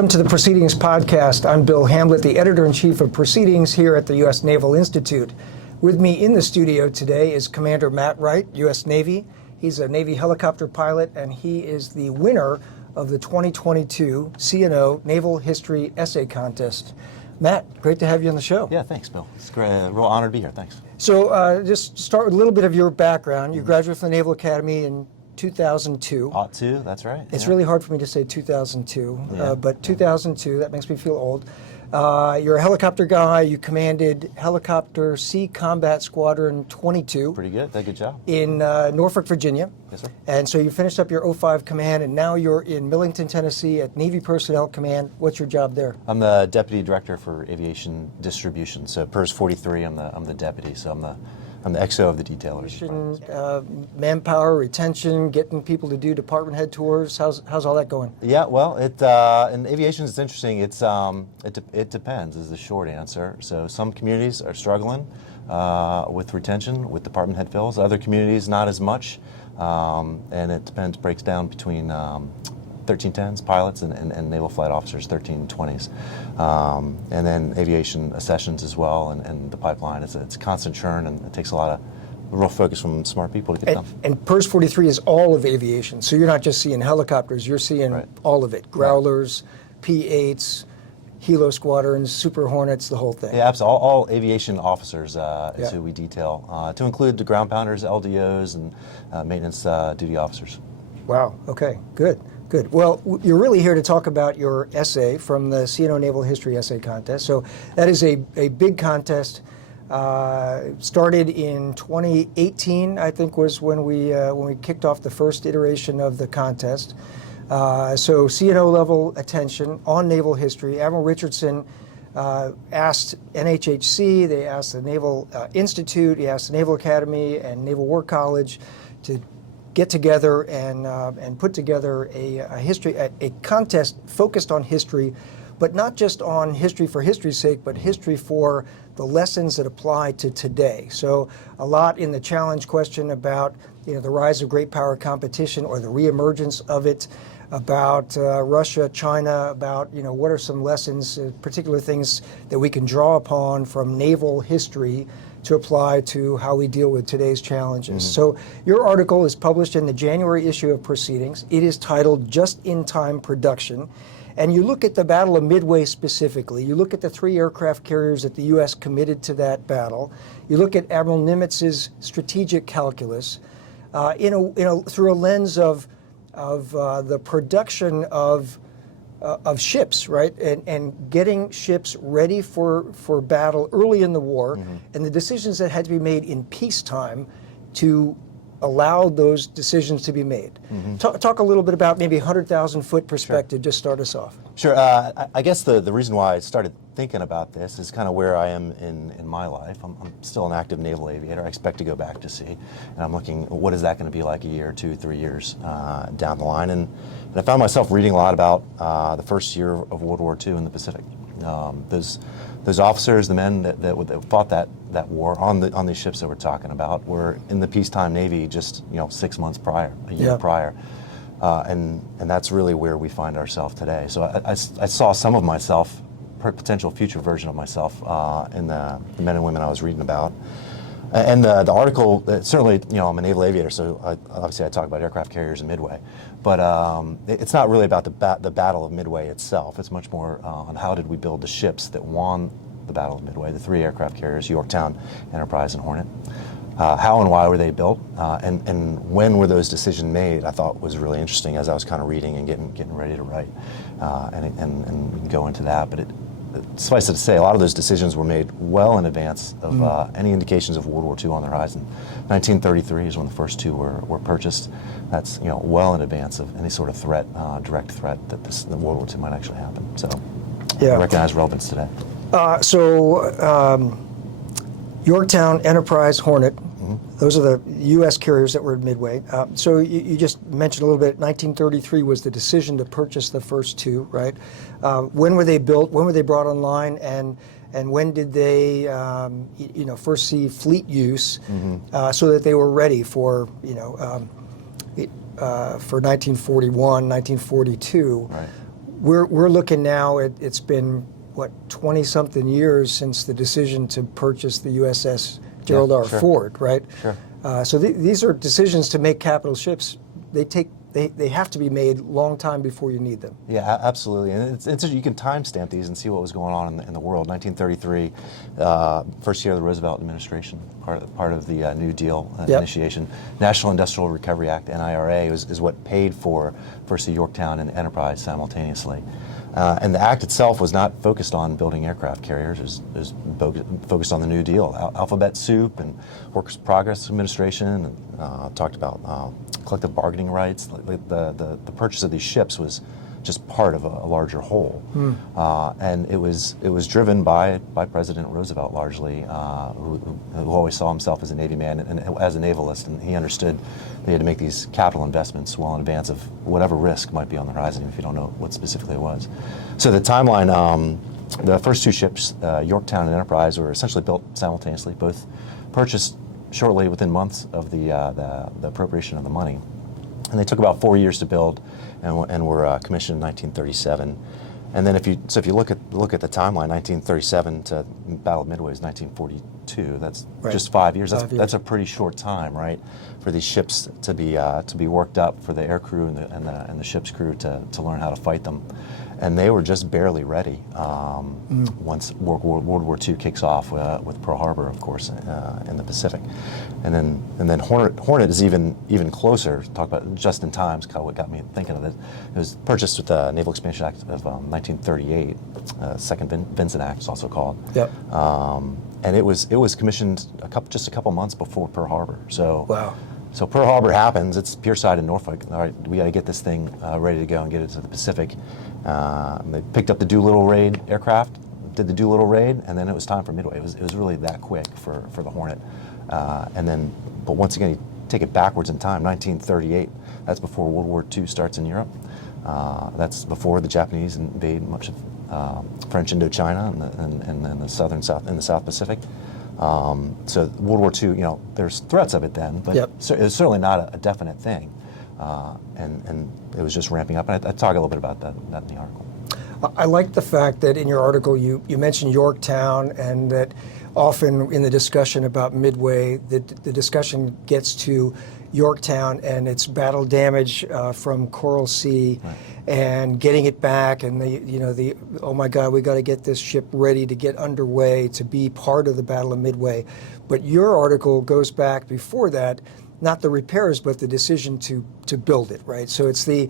Welcome to the Proceedings Podcast. I'm Bill Hamlet, the Editor-in-Chief of Proceedings here at the U.S. Naval Institute. With me in the studio today is Commander Matt Wright, U.S. Navy. He's a Navy helicopter pilot, and he is the winner of the 2022 CNO Naval History Essay Contest. Matt, great to have you on the show. Yeah, thanks, Bill. It's great, a real honor to be here. Thanks. So just start with a little bit of your background. You graduated from the Naval Academy in 2002. Ought to, that's right. It's really hard for me to say 2002, but 2002, that makes me feel old. You're a helicopter guy. You commanded Helicopter Sea Combat Squadron 22. Pretty good, good job. In Norfolk, Virginia. Yes, sir. And so you finished up your 05 command, and now you're in Millington, Tennessee at Navy Personnel Command. What's your job there? I'm the Deputy Director for Aviation Distribution. So PERS 43, I'm the deputy, so I'm the XO of the detailers. Manpower, retention, getting people to do department head tours. How's all that going? Yeah, well, in aviation it's interesting. It depends is the short answer. So some communities are struggling with retention, with department head fills. Other communities not as much, and it breaks down between 1310s, pilots, and naval flight officers, 1320s. And then aviation accessions as well, and the pipeline. It's a constant churn, and it takes a lot of real focus from smart people to get done. And PERS 43 is all of aviation, so you're not just seeing helicopters, you're seeing all of it. Growlers, P-8s, Helo squadrons, Super Hornets, the whole thing. Yeah, absolutely. All aviation officers is who we detail, to include the ground pounders, LDOs, and maintenance duty officers. Wow, okay, good. Good. Well, you're really here to talk about your essay from the CNO Naval History Essay Contest. So that is a big contest. Started in 2018, I think, was when we kicked off the first iteration of the contest. So CNO level attention on naval history. Admiral Richardson asked NHHC, they asked the Naval Institute, he asked the Naval Academy and Naval War College to get together and put together a contest focused on history, but not just on history for history's sake, but history for the lessons that apply to today. So a lot in the challenge question about the rise of great power competition or the reemergence of it, about Russia, China, about what are some lessons, particular things that we can draw upon from naval history to apply to how we deal with today's challenges. So your article is published in the January issue of Proceedings. It is titled Just-in-Time Production. And you look at the Battle of Midway specifically. You look at the 3 aircraft carriers that the U.S. committed to that battle. You look at Admiral Nimitz's strategic calculus through a lens of the production of ships, right, and getting ships ready for battle early in the war, and the decisions that had to be made in peacetime to allow those decisions to be made. Talk a little bit about maybe a 100,000-foot perspective. Just start us off. Sure. I guess the reason why I started thinking about this is kind of where I am in my life. I'm still an active naval aviator. I expect to go back to sea, and I'm looking, what is that going to be like a year, 2, 3 years down the line? And I found myself reading a lot about the first year of World War II in the Pacific. Those officers, the men that fought that war on these ships that we're talking about, were in the peacetime Navy just 6 months prior, a year prior. And that's really where we find ourselves today. So I saw some of myself, potential future version of myself, in the men and women I was reading about. And the article, certainly, I'm a naval aviator, so obviously I talk about aircraft carriers and Midway. But it's not really about the Battle of Midway itself. It's much more on how did we build the ships that won the Battle of Midway, the 3 aircraft carriers, Yorktown, Enterprise, and Hornet. How and why were they built, and when were those decisions made? I thought was really interesting as I was kind of reading and getting ready to write, and go into that. But suffice it to say, a lot of those decisions were made well in advance of any indications of World War II on the horizon. 1933 is when the first 2 were purchased. That's well in advance of any sort of threat, direct threat that the World War II might actually happen. So, I recognize relevance today. Yorktown, Enterprise, Hornet. Those are the U.S. carriers that were at Midway. So you just mentioned a little bit, 1933 was the decision to purchase the first 2, right? When were they built? When were they brought online? And when did they, first see fleet use so that they were ready for 1941, 1942? Right. we're looking now at, it's been, what, 20-something years since the decision to purchase the USS Gerald R. sure. Ford, right? Sure. So these are decisions to make capital ships. They have to be made long time before you need them. Yeah, absolutely. And it's you can timestamp these and see what was going on in the world. 1933, first year of the Roosevelt administration, part of the New Deal initiation. National Industrial Recovery Act, NIRA, is what paid for first the Yorktown and Enterprise simultaneously. And the act itself was not focused on building aircraft carriers. It was focused on the New Deal, alphabet soup, and Workers' Progress Administration, and talked about collective bargaining rights. The purchase of these ships was just part of a larger whole, and it was driven by President Roosevelt largely, who always saw himself as a Navy man and as a navalist, and he understood they had to make these capital investments well in advance of whatever risk might be on the horizon, if you don't know what specifically it was. So the timeline, the first two ships, Yorktown and Enterprise, were essentially built simultaneously, both purchased shortly within months of the appropriation of the money. And they took about 4 years to build, and were commissioned in 1937. And then if you look at the timeline, 1937 to Battle of Midway is 1942. That's right. Just 5 years. 5 years. That's a pretty short time, right, for these ships to be worked up, for the air crew and the ship's crew to learn how to fight them. And they were just barely ready once World War II kicks off with Pearl Harbor, of course, in the Pacific, and then Hornet is even closer. Talk about just in time. Kind of what got me thinking of it. It was purchased with the Naval Expansion Act of 1938, Second Vincent Act, it's also called. Yep. And it was commissioned just a couple months before Pearl Harbor. So wow. So Pearl Harbor happens. It's Pierside and Norfolk. All right, we got to get this thing ready to go and get it to the Pacific. They picked up the Doolittle raid aircraft, did the Doolittle raid, and then it was time for Midway. It was really that quick for the Hornet. But once again, you take it backwards in time. 1938. That's before World War II starts in Europe. That's before the Japanese invade much of French Indochina and the South Pacific. So World War II, there's threats of it then, but yep. It was certainly not a definite thing, and it was just ramping up. And I talk a little bit about that in the article. I like the fact that in your article you mentioned Yorktown, and that often in the discussion about Midway, the discussion gets to Yorktown and its battle damage from Coral Sea, right, and getting it back, and the oh my God, we got to get this ship ready to get underway to be part of the Battle of Midway. But your article goes back before that, not the repairs, but the decision to build it, right? So it's the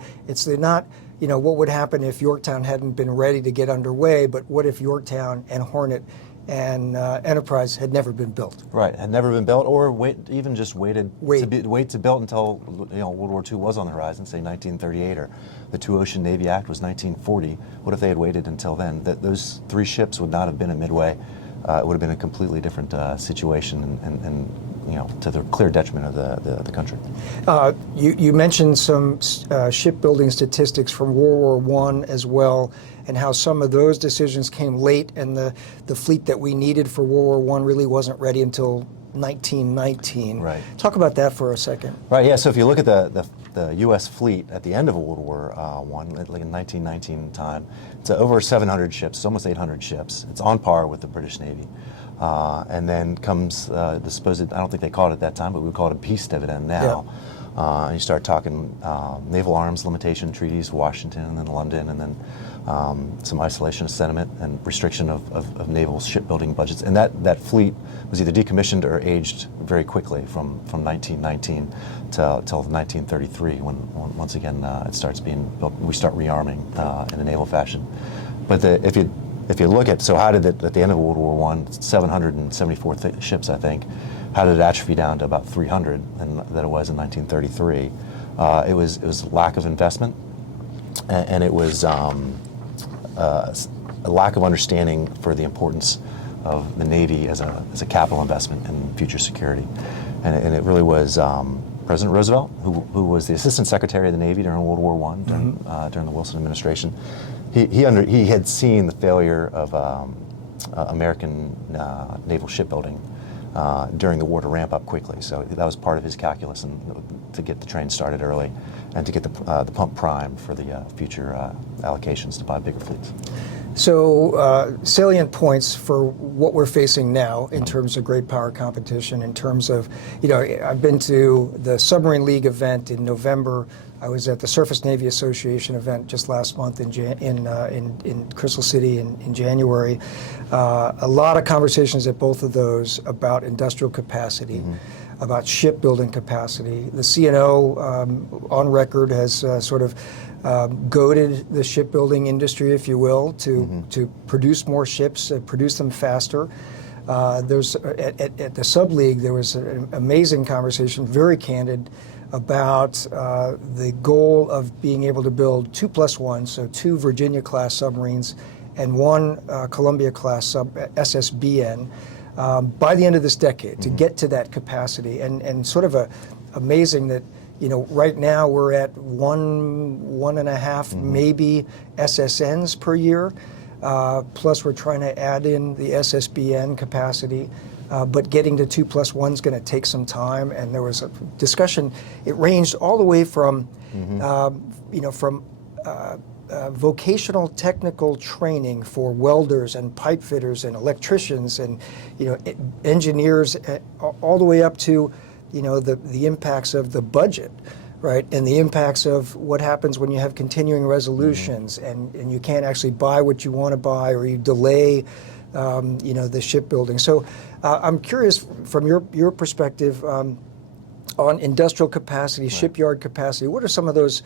not what would happen if Yorktown hadn't been ready to get underway, but what if Yorktown and Hornet and Enterprise had never been built? Right, had never been built, or wait to build until World War II was on the horizon, say 1938, or the Two Ocean Navy Act was 1940. What if they had waited until then? Those three ships would not have been at Midway. It would have been a completely different situation, and to the clear detriment of the country. You mentioned some shipbuilding statistics from World War I as well, and how some of those decisions came late, and the fleet that we needed for World War I really wasn't ready until 1919. Right. Talk about that for a second. Right. Yeah. So if you look at the U.S. fleet at the end of World War I, like in 1919 time, it's over 700 ships, it's almost 800 ships. It's on par with the British Navy. And then comes the supposed, I don't think they called it at that time, but we would call it a peace dividend now. Yeah. And you start talking naval arms limitation treaties, Washington and then London, and then some isolationist sentiment and restriction of naval shipbuilding budgets. And that fleet was either decommissioned or aged very quickly from 1919 till 1933, when once again it starts being built. We start rearming in a naval fashion. But if you look at, so how did it, at the end of World War I, 774 ships, I think, how did it atrophy down to about 300 that it was in 1933? It was lack of investment, and it was a lack of understanding for the importance of the Navy as a capital investment in future security. And it really was President Roosevelt, who was the Assistant Secretary of the Navy during World War I, during the Wilson administration. He had seen the failure of American naval shipbuilding during the war to ramp up quickly. So that was part of his calculus, and to get the train started early and to get the pump primed for the future allocations to buy bigger fleets. So salient points for what we're facing now in terms of great power competition, in terms of, I've been to the Submarine League event in November. I was at the Surface Navy Association event just last month in Crystal City in January. A lot of conversations at both of those about industrial capacity, about shipbuilding capacity. The CNO on record has sort of goaded the shipbuilding industry, if you will, to produce more ships, produce them faster. There's at the Sub League, there was an amazing conversation, very candid, about the goal of being able to build 2+1, so 2 Virginia-class submarines and 1 Columbia-class SSBN by the end of this decade to get to that capacity. And sort of amazing that, right now we're at 1.5 maybe SSNs per year, plus we're trying to add in the SSBN capacity. But getting to 2+1 is going to take some time, and there was a discussion. It ranged all the way from, from vocational technical training for welders and pipe fitters and electricians and engineers, all the way up to the impacts of the budget, right, and the impacts of what happens when you have continuing resolutions and you can't actually buy what you want to buy, or you delay the shipbuilding. So I'm curious from your perspective on industrial capacity, shipyard capacity. What are some of those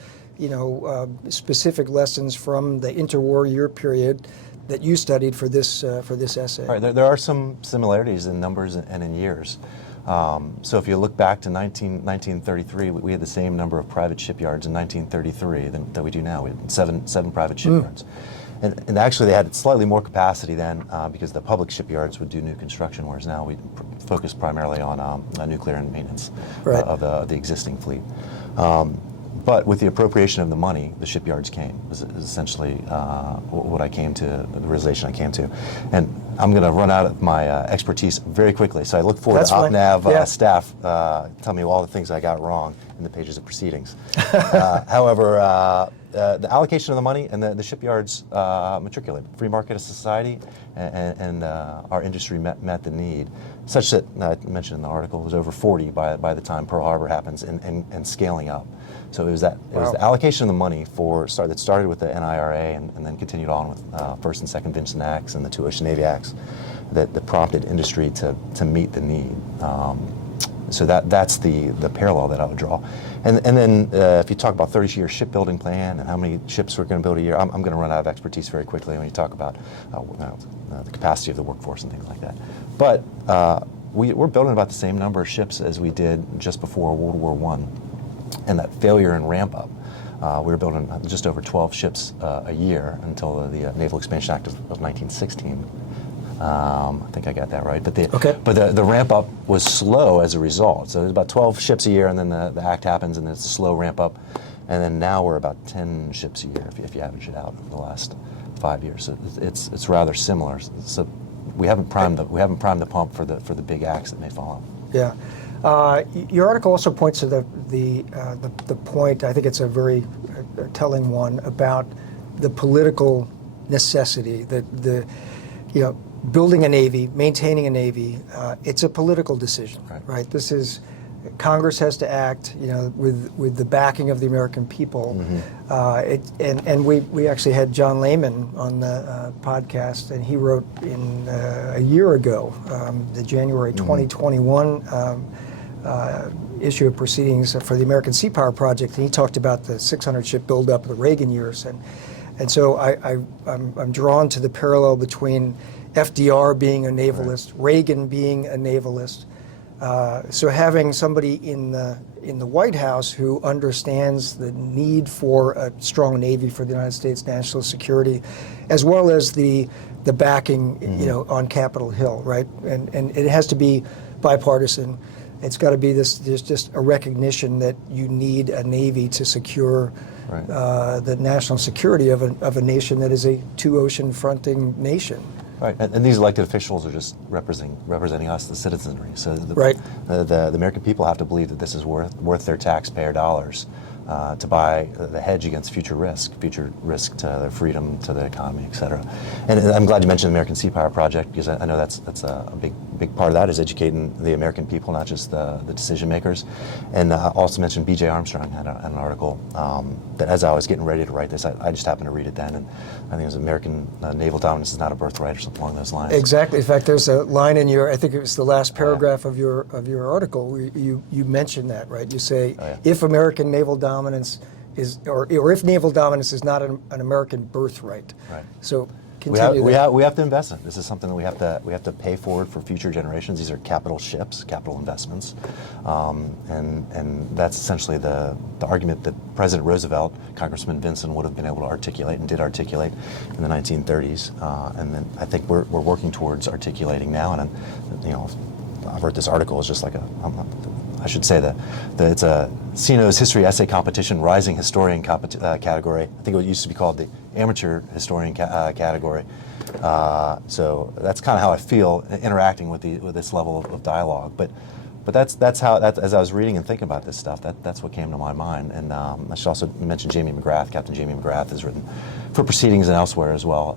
specific lessons from the interwar year period that you studied for this essay? All right, there are some similarities in numbers and in years. So if you look back to 1933, we had the same number of private shipyards in 1933 that we do now. We had seven private shipyards. And actually, they had slightly more capacity then because the public shipyards would do new construction, whereas now we focus primarily on nuclear and maintenance of the existing fleet. But with the appropriation of the money, the shipyards came, is essentially what I came to, the realization I came to. And I'm going to run out of my expertise very quickly, so I look forward to OpNav staff tell me all the things I got wrong in the pages of proceedings. However, the allocation of the money and the shipyards matriculated. Free market society and our industry met the need, such that, I mentioned in the article, it was over 40 by the time Pearl Harbor happens and scaling up. So it was the allocation of the money that started with the NIRA and then continued on with First and Second Vincent Acts and the 2 Ocean Navy Acts that prompted industry to meet the need. So that's the parallel that I would draw. And then if you talk about 30-year shipbuilding plan and how many ships we're going to build a year, I'm going to run out of expertise very quickly when you talk about the capacity of the workforce and things like that. But we're building about the same number of ships as we did just before World War I. And that failure and ramp up, we were building just over 12 ships a year until the Naval Expansion Act of 1916. I think I got that right. But the ramp up was slow as a result. So there's about 12 ships a year, and then the act happens, and it's a slow ramp up. And then now we're about 10 ships a year if you average it out over the last 5 years. So it's rather similar. So we haven't primed the pump for the big acts that may follow. Yeah. Your article also points to the point, I think it's a very telling one, about the political necessity, that building a Navy, maintaining a Navy, it's a political decision, right? This is, Congress has to act, with the backing of the American people. And we actually had John Lehman on the podcast, and he wrote a year ago, the January 2021 issue of proceedings for the American Sea Power Project, and he talked about the 600 ship buildup of the Reagan years, and so I'm drawn to the parallel between FDR being a navalist, Reagan being a navalist. So having somebody in the White House who understands the need for a strong Navy for the United States national security, as well as the backing, on Capitol Hill, right? And it has to be bipartisan. It's got to be there's just a recognition that you need a Navy to secure the national security of a nation that is a 2 ocean fronting nation. Right, and these elected officials are just representing us, the citizenry. So Right. The American people have to believe that this is worth their taxpayer dollars to buy the hedge against future risk to their freedom, to the economy, et cetera. And I'm glad you mentioned the American Sea Power Project, because I know that's a big part of that is educating the American people, not just the decision makers. And also mentioned B.J. Armstrong had an article that as I was getting ready to write this, I just happened to read it then, and I think it was American naval dominance is not a birthright or something along those lines. Exactly. In fact, there's a line in I think it was the last paragraph of your article where you mentioned that, right? You say, if American naval dominance is, or if naval dominance is not an American birthright. Right. So We have to invest in it. This is something that we have to pay forward for future generations. These are capital ships, capital investments, and that's essentially the argument that President Roosevelt, Congressman Vinson would have been able to articulate and did articulate in the 1930s, and then I think we're working towards articulating now. And I wrote this article as just like I should say that it's a CNO's History Essay Competition Rising Historian category. I think it used to be called the Amateur Historian category. So that's kind of how I feel interacting with this level of dialogue. But that's how as I was reading and thinking about this stuff, that's what came to my mind. And I should also mention Jamie McGrath. Captain Jamie McGrath has written for Proceedings and elsewhere as well.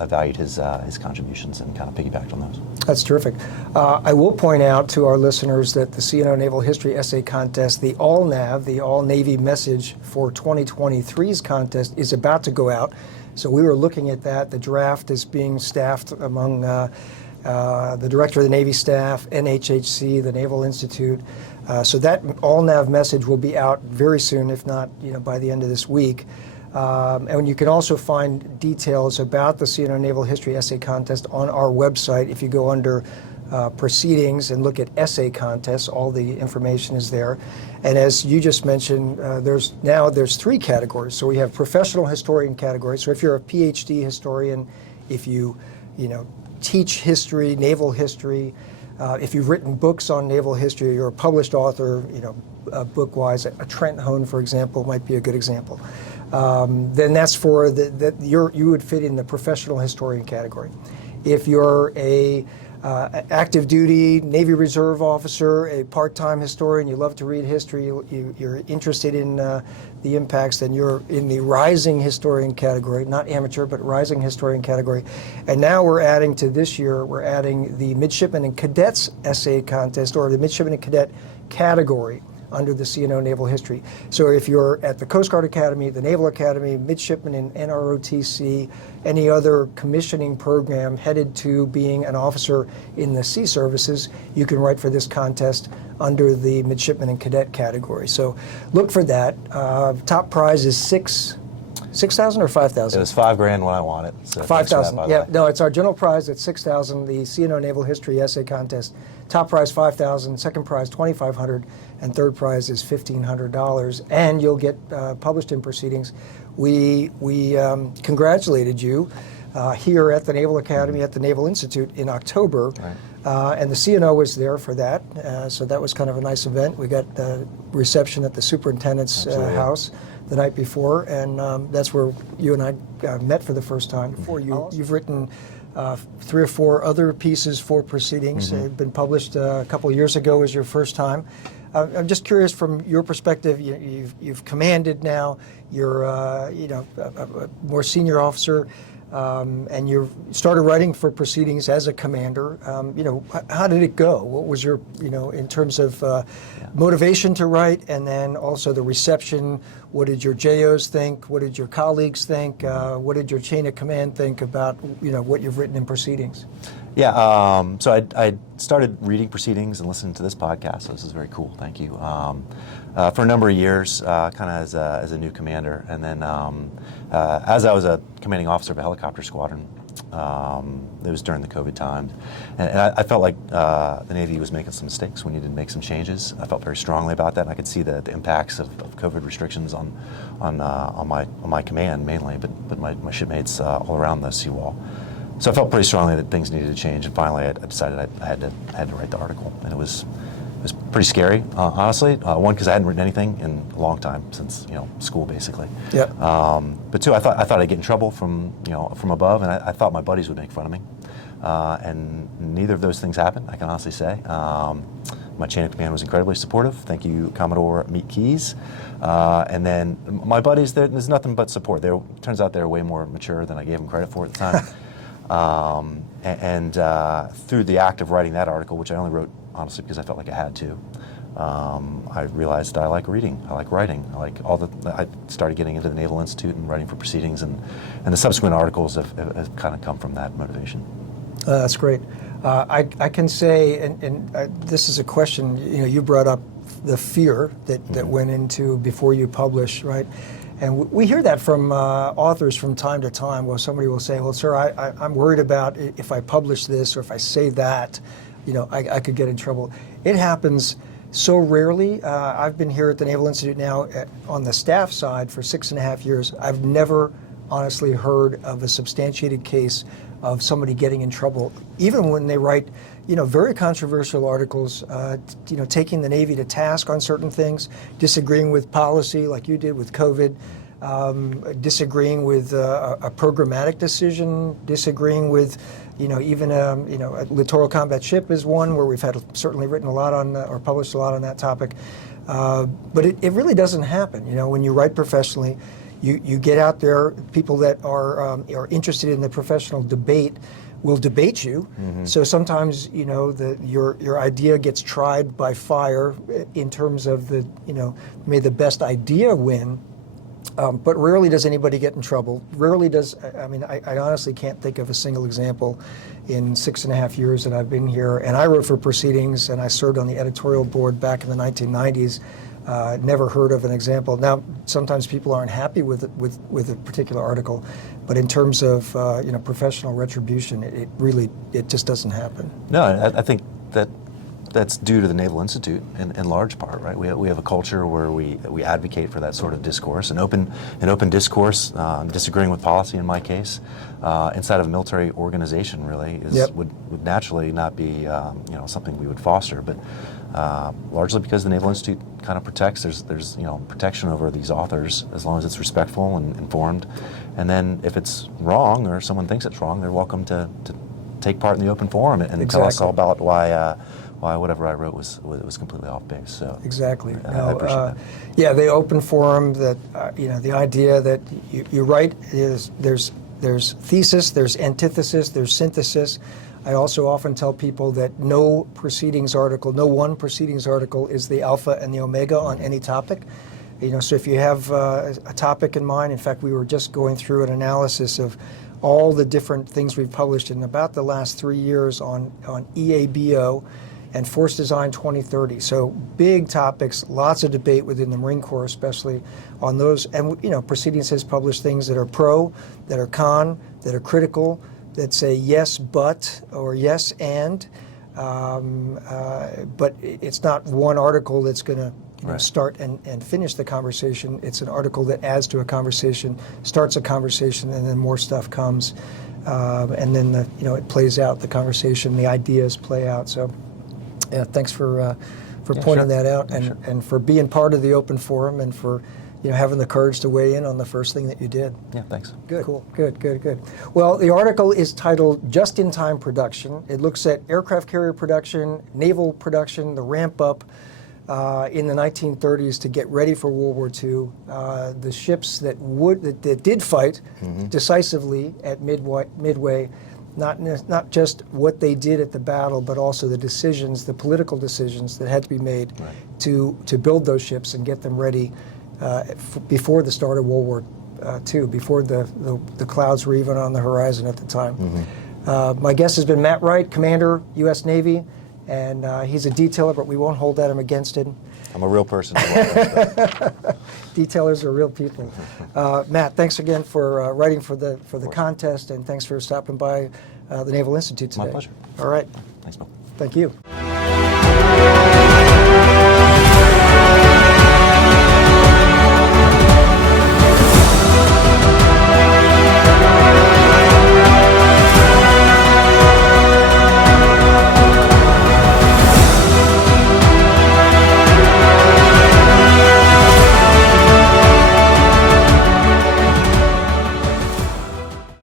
I valued his contributions and kind of piggybacked on those. That's terrific. I will point out to our listeners that the CNO Naval History Essay Contest, the All-NAV, the All-Navy Message for 2023's contest, is about to go out. So we were looking at that. The draft is being staffed among the Director of the Navy Staff, NHHC, the Naval Institute. So that All-NAV message will be out very soon, if not by the end of this week. And you can also find details about the CNO Naval History Essay Contest on our website. If you go under Proceedings and look at Essay Contests, all the information is there. And as you just mentioned, there's 3 categories. So we have professional historian category. So if you're a PhD historian, if you teach history, naval history, if you've written books on naval history, you're a published author, book-wise, a Trent Hone, for example, might be a good example. Then that's for you would fit in the professional historian category. If you're a active duty Navy Reserve officer, a part-time historian, you love to read history, you're interested in the impacts, then you're in the rising historian category, not amateur, but rising historian category. And now we're adding to this year, we're adding the Midshipman and Cadets Essay Contest, or the Midshipman and Cadet category under the CNO Naval History. So if you're at the Coast Guard Academy, the Naval Academy, midshipman in NROTC, any other commissioning program headed to being an officer in the sea services, you can write for this contest under the midshipman and cadet category. So look for that. Top prize is $6,000 or $5,000? It was $5,000 when I won it. So $5,000. Yeah, no, it's our general prize at $6,000. The CNO Naval History Essay Contest. Top prize $5,000, second prize $2,500, and third prize is $1,500. And you'll get published in Proceedings. We congratulated you here at the Naval Academy at the Naval Institute in October. Right. And the CNO was there for that, so that was kind of a nice event. We got the reception at the superintendent's house the night before, and that's where you and I met for the first time. Before you've written 3 or 4 other pieces for Proceedings. They've been published a couple of years ago. Was your first time. I'm just curious from your perspective. You've commanded now. You're a more senior officer. And you started writing for Proceedings as a commander. How did it go? What was your, in terms of motivation to write, and then also the reception? What did your JOs think? What did your colleagues think? What did your chain of command think about, what you've written in Proceedings? Yeah, so I started reading Proceedings and listening to this podcast, so this is very cool, thank you. For a number of years, kind of as a new commander, and then as I was a commanding officer of a helicopter squadron, it was during the COVID time, and I felt like the Navy was making some mistakes. We needed to make some changes. I felt very strongly about that, and I could see the impacts of COVID restrictions on my command mainly, but my shipmates all around the seawall. So I felt pretty strongly that things needed to change, and finally I decided I had to write the article, and it was pretty scary, honestly. One, because I hadn't written anything in a long time, since school basically. Yeah. But two, I thought I'd get in trouble from above, and I thought my buddies would make fun of me. and neither of those things happened, I can honestly say. My chain of command was incredibly supportive. Thank you, Commodore Meat Keys. And then my buddies, there's nothing but support. Turns out they're way more mature than I gave them credit for at the time. Through the act of writing that article, which I only wrote honestly because I felt like I had to, I realized I like reading, I like writing, I started getting into the Naval Institute and writing for proceedings, and the subsequent articles have kind of come from that motivation. That's great. I can say, and this is a question, you brought up the fear that went into before you publish, right? And we hear that from authors from time to time, where somebody will say, well, sir, I'm worried about if I publish this or if I say that, I could get in trouble. It happens so rarely. I've been here at the Naval Institute now on the staff side for 6.5 years. I've never honestly heard of a substantiated case of somebody getting in trouble, even when they write, very controversial articles, taking the Navy to task on certain things, disagreeing with policy like you did with COVID, disagreeing with a programmatic decision, disagreeing with, even a littoral combat ship is one where we've certainly written a lot on or published a lot on that topic. But it really doesn't happen. When you write professionally, you get out there, people that are interested in the professional debate will debate you. Mm-hmm. So sometimes, your idea gets tried by fire in terms of may the best idea win. But rarely does anybody get in trouble. Rarely does, I honestly can't think of a single example in 6.5 years that I've been here. And I wrote for Proceedings, and I served on the editorial board back in the 1990s. Never heard of an example. Now, sometimes people aren't happy with a particular article, but in terms of professional retribution, it just doesn't happen. No, I think that's due to the Naval Institute in large part, right? We have a culture where we advocate for that sort of discourse, an open discourse, disagreeing with policy in my case, inside of a military organization really would naturally not be something we would foster, but largely because the Naval Institute kind of protects. There's protection over these authors as long as it's respectful and informed, and then if it's wrong or someone thinks it's wrong, they're welcome to take part in the open forum and tell us all about why whatever I wrote was completely off base. So exactly. I appreciate that. The open forum, that the idea that you write is there's thesis, there's antithesis, there's synthesis. I also often tell people that no one proceedings article is the alpha and the omega on any topic. So if you have a topic in mind, in fact, we were just going through an analysis of all the different things we've published in about the last 3 years on EABO and Force Design 2030. So big topics, lots of debate within the Marine Corps, especially on those. And Proceedings has published things that are pro, that are con, that are critical, that say yes but or yes and. But it's not one article that's going to start and finish the conversation. It's an article that adds to a conversation, starts a conversation, and then more stuff comes, and then it plays out. The conversation, the ideas play out. So, thanks for pointing that out, and for being part of the open forum, and for having the courage to weigh in on the first thing that you did. Yeah, thanks. Good. Cool. Good. Well, the article is titled Just-in-Time Production. It looks at aircraft carrier production, naval production, the ramp up in the 1930s to get ready for World War II. The ships that did fight decisively at Midway, not just what they did at the battle, but also the political decisions that had to be made to build those ships and get them ready before the start of World War II, before the clouds were even on the horizon at the time. My guest has been Matt Wright, Commander, U.S. Navy, and he's a detailer, but we won't hold that against him. I'm a real person. Detailers are real people. Matt, thanks again for writing for the contest, and thanks for stopping by the Naval Institute today. My pleasure. All right. Thanks, Bill. Thank you.